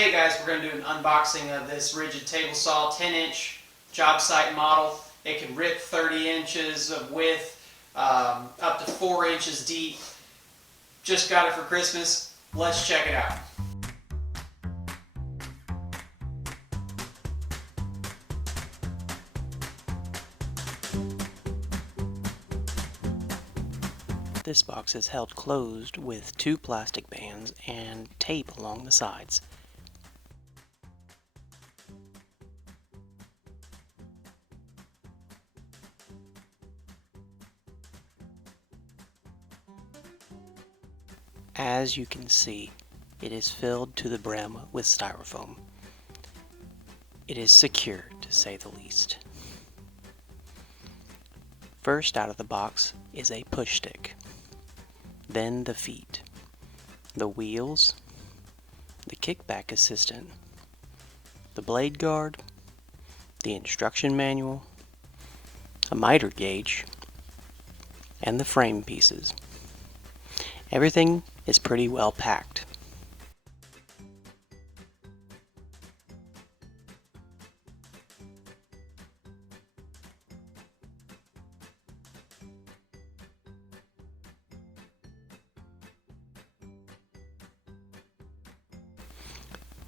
Hey guys, we're going to do an unboxing of this Ridgid table saw, 10-inch job site model. It can rip 30 inches of width, up to 4 inches deep. Just got it for Christmas. Let's check it out. This box is held closed with 2 plastic bands and tape along the sides. As you can see, it is filled to the brim with styrofoam. It is secure, to say the least. First out of the box is a push stick, then the feet, the wheels, the kickback assistant, the blade guard, the instruction manual, a miter gauge, and the frame pieces. Everything is pretty well packed.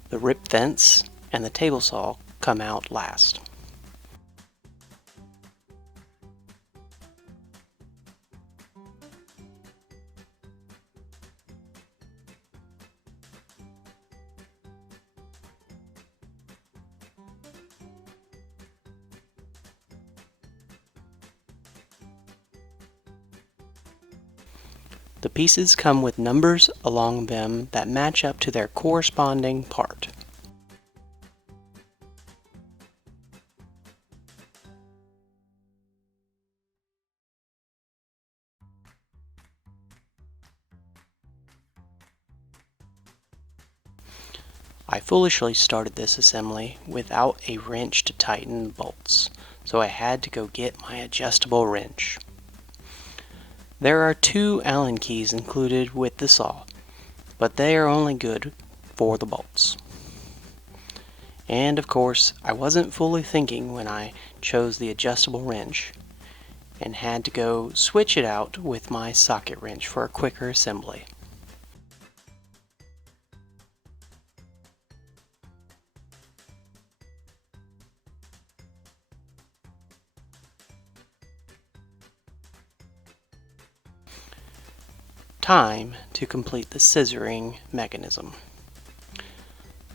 The rip vents and the table saw come out last. The pieces come with numbers along them that match up to their corresponding part. I foolishly started this assembly without a wrench to tighten the bolts, so I had to go get my adjustable wrench. There are 2 Allen keys included with the saw, but they are only good for the bolts. And of course, I wasn't fully thinking when I chose the adjustable wrench and had to go switch it out with my socket wrench for a quicker assembly. Time to complete the scissoring mechanism.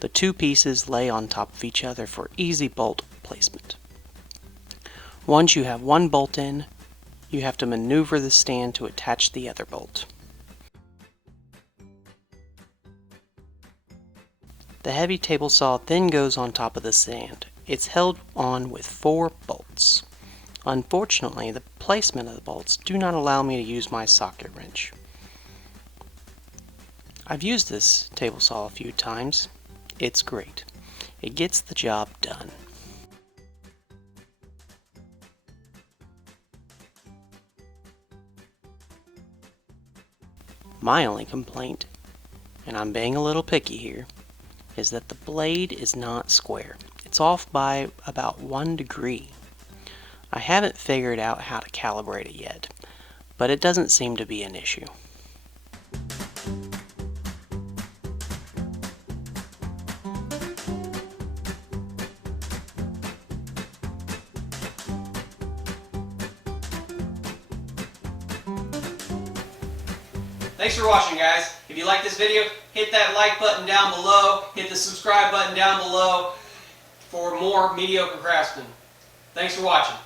The 2 pieces lay on top of each other for easy bolt placement. Once you have one bolt in, you have to maneuver the stand to attach the other bolt. The heavy table saw then goes on top of the stand. It's held on with 4 bolts. Unfortunately, the placement of the bolts do not allow me to use my socket wrench. I've used this table saw a few times. It's great. It gets the job done. My only complaint, and I'm being a little picky here, is that the blade is not square. It's off by about 1 degree. I haven't figured out how to calibrate it yet, but it doesn't seem to be an issue. Thanks for watching, guys. If you like this video, hit that like button down below, hit the subscribe button down below for more mediocre craftsmen. Thanks for watching.